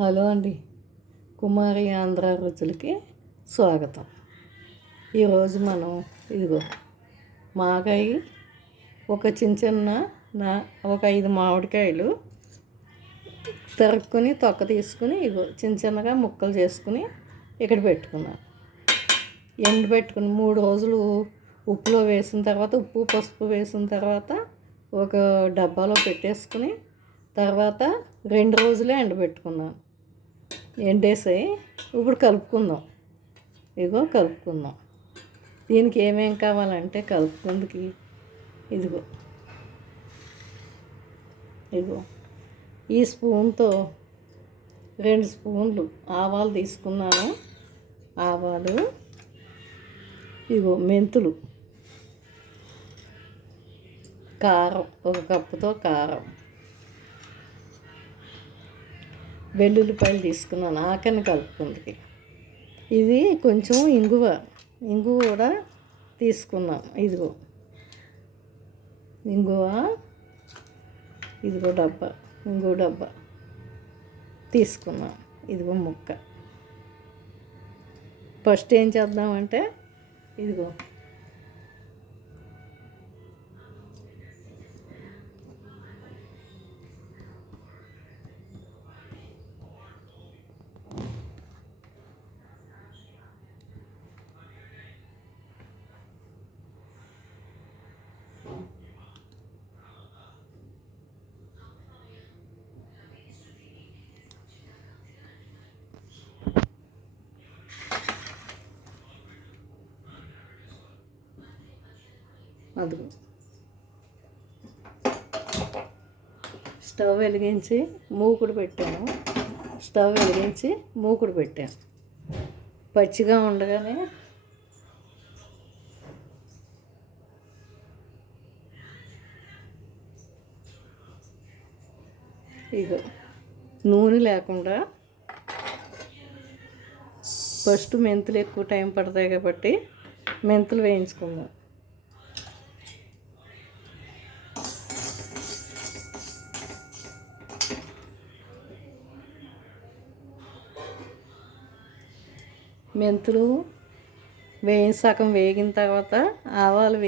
Hello అండి. కుమారి ఆంధ్ర రుచులకి స్వాగతం. ఈరోజు మనం ఇదిగో మాకాయ ఒక ఒక 5 మామిడికాయలు తరుక్కుని తొక్క తీసుకుని ఇదిగో చిన్నగా ముక్కలు చేసుకుని ఇక్కడ పెట్టుకున్నాను. పెట్టుకుని 3 రోజులు ఉప్పులో వేసిన తర్వాత ఉప్పు పసుపు వేసిన తర్వాత ఒక డబ్బాలో పెట్టేసుకుని తర్వాత 2 రోజులే ఎండబెట్టుకున్నాను. ఎండేసాయి. ఇప్పుడు కలుపుకుందాం. కలుపుకుందాం. దీనికి ఏమేం కావాలంటే కలుపుకుందుకి ఇదిగో ఈ స్పూన్తో 2 స్పూన్లు ఆవాలు తీసుకున్నాను. ఆవాలు, మెంతులు, కారం, 1 కప్పుతో కారం, వెల్లుల్లిపాయలు తీసుకున్నాను ఆకని కలుపుకుందికి. ఇది కొంచెం ఇంగువ కూడా తీసుకున్నాం. ఇంగువ డబ్బా తీసుకున్నాం. ముక్క. ఫస్ట్ ఏం చేద్దామంటే అదిగో స్టవ్ వెలిగించి మూకుడు పెట్టాను. పచ్చిగా ఉండగానే నూనె లేకుండా ఫస్ట్ మెంతులు ఎక్కువ టైం పడతాయి కాబట్టి మెంతులు వేయించుకుందాం. మెంతులు సగం వేగిన తర్వాత ఆవాలు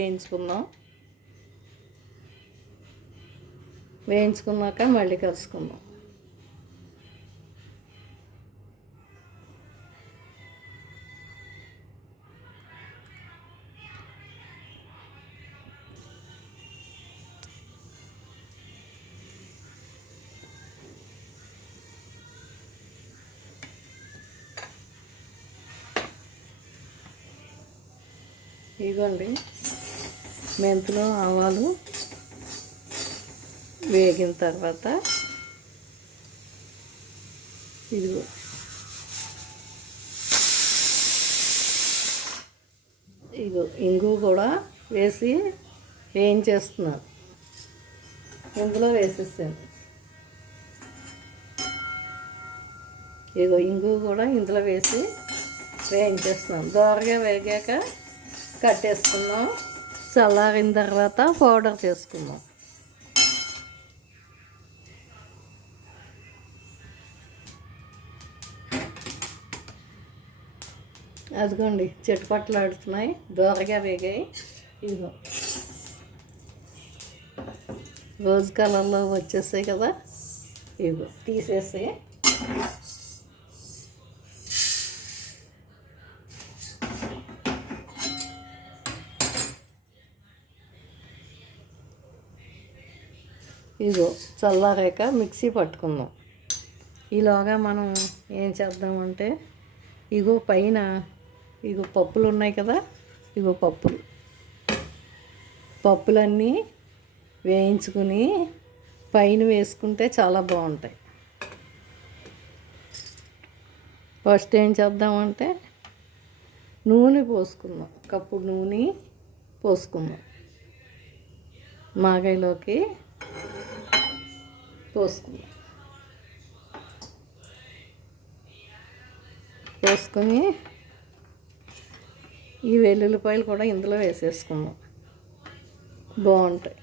వేయించుకున్నాక మళ్ళీ కలుసుకుందాం. ఇదిగోండి మెంతులు ఆవాలు వేగిన తర్వాత ఇంగు కూడా వేసి వేయించేస్తున్నాను. ఇందులో వేసేసాను. ఇంగు కూడా ఇందులో వేసి వేయించేస్తున్నాను. దోరగా వేగాక కట్టేసుకుందాం. చల్లారిన తర్వాత పౌడర్ చేసుకుందాం. అదిగోండి చెట్టుపట్లు ఆడుతున్నాయి, దోరగా వేగాయి. రోజ్ కలర్లో వచ్చేసాయి కదా. తీసేసి చల్లారాక మిక్సీ పట్టుకుందాం. ఈలోగా మనం ఏం చేద్దామంటే పైన పప్పులు ఉన్నాయి కదా. పప్పులన్నీ వేయించుకుని పైన వేసుకుంటే చాలా బాగుంటాయి. ఫస్ట్ ఏం చేద్దామంటే నూనె పోసుకుందాం. కప్పుడు నూనె పోసుకుందాం. మాగాయలోకి పోసుకొని ఈ వెల్లుల్లిపాయలు కూడా ఇందులో వేసేసుకుందాం. బాగుంటాయి.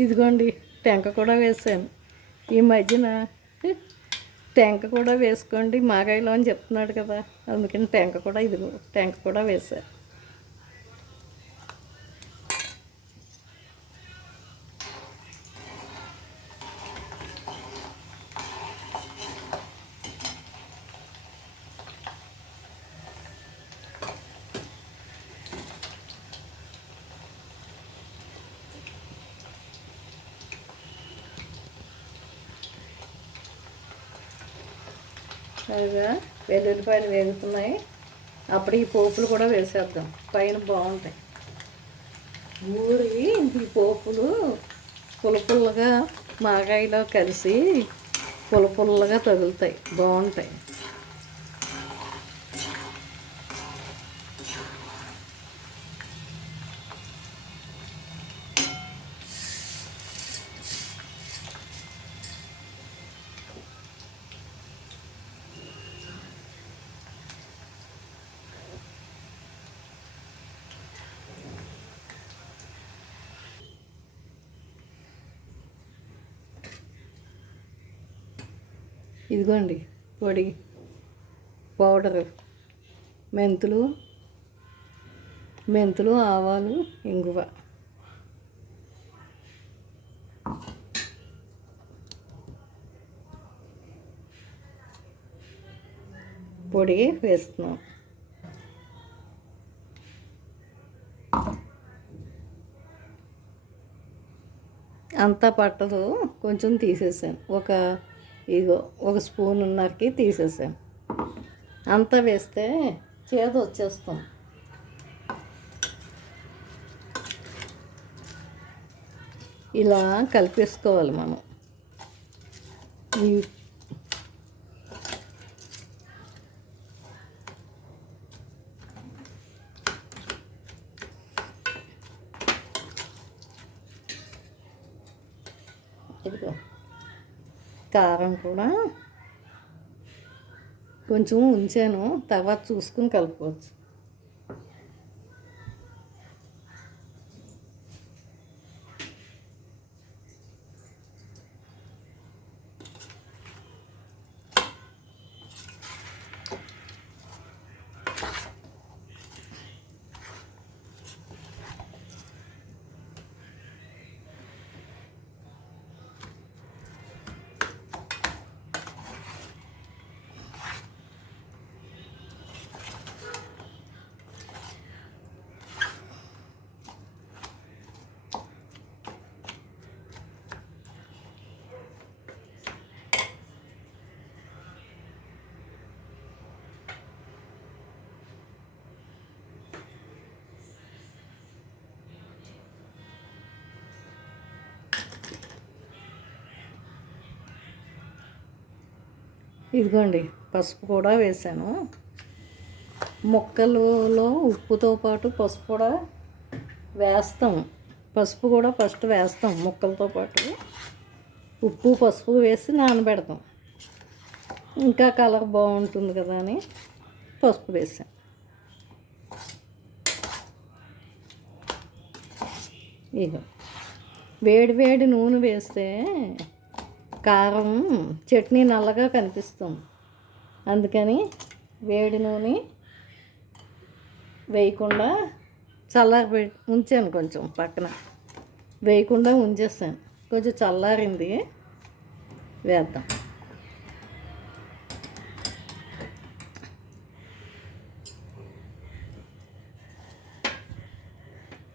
ఇదిగోండి టెంక కూడా వేసాను. ఈ మధ్యన టెంక కూడా వేసుకోండి మాగాయలో అని చెప్తున్నాడు కదా, అందుకని టెంక కూడా ఇదిగో టెంక కూడా వేసా. అలాగా వెల్లుల్లిపాయలు వేగుతున్నాయి, అప్పుడు ఈ పోపులు కూడా వేసేద్దాం. పైన బాగుంటాయి ఊరి ఈ పోపులు పుల్లపుల్లగా మాగాయలో కలిసి పుల్లపుల్లగా తగులుతాయి, బాగుంటాయి. ఇదిగోండి పొడి పౌడరు, మెంతులు ఆవాలు ఇంగువ పొడి వేస్తున్నాం. అంతా పట్టదు, కొంచెం తీసేసాను. ఒక స్పూన్నరకి తీసేసాను. అంతా వేస్తే చేదు వచ్చేస్తాం. ఇలా కలిపేసుకోవాలి మనం. ఇదిగో కారం కూడా కొంచెం ఉంచాను, తర్వాత చూసుకుని కలుపుకోవచ్చు. ఇదిగోండి పసుపు కూడా వేసాను. ముక్కలలో ఉప్పుతో పాటు పసుపు కూడా వేస్తాం. పసుపు కూడా ఫస్ట్ వేస్తాం ముక్కలతో పాటు. ఉప్పు పసుపు వేసి నానబెడతాం, ఇంకా కలర్ బాగుంటుంది కదా అని పసుపు వేసాం. ఇక వేడి వేడి నూనె వేస్తే కారం చట్నీ నల్లగా కనిపిస్తుంది, అందుకని వేడి నూనె వేయకుండా ఉంచాను. కొంచెం పక్కన వేయకుండా ఉంచేస్తాను. కొంచెం చల్లారింది, వేద్దాం.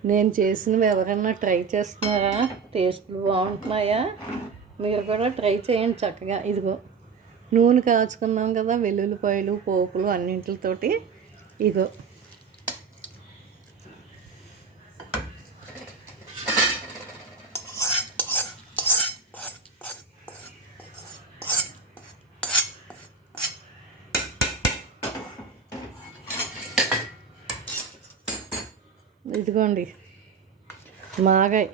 నేను చేసినవి ఎవరైనా ట్రై చేస్తున్నారా? టేస్ట్లు బాగుంటున్నాయా? మీరు కూడా ట్రై చేయండి చక్కగా. ఇదిగో నూనె కాచుకున్నాం కదా, వెల్లుల్లిపాయలు పోపులు అన్నింటితోటి. ఇదిగో ఇదిగోండి మాగాయ్.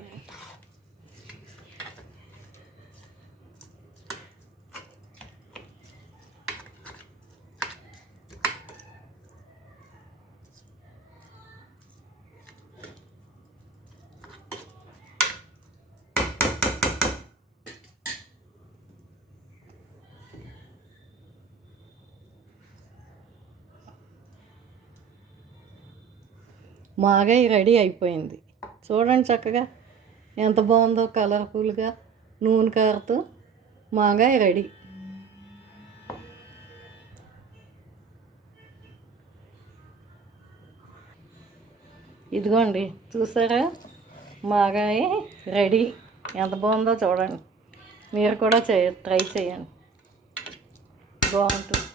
మాగాయ రెడీ అయిపోయింది. చూడండి చక్కగా ఎంత బాగుందో కలర్ఫుల్గా నూనె కారుతూ మాగాయ రెడీ. ఇదిగోండి చూసారా, మాగాయ రెడీ. ఎంత బాగుందో చూడండి. మీరు కూడా ట్రై చేయండి, బాగుంటుంది.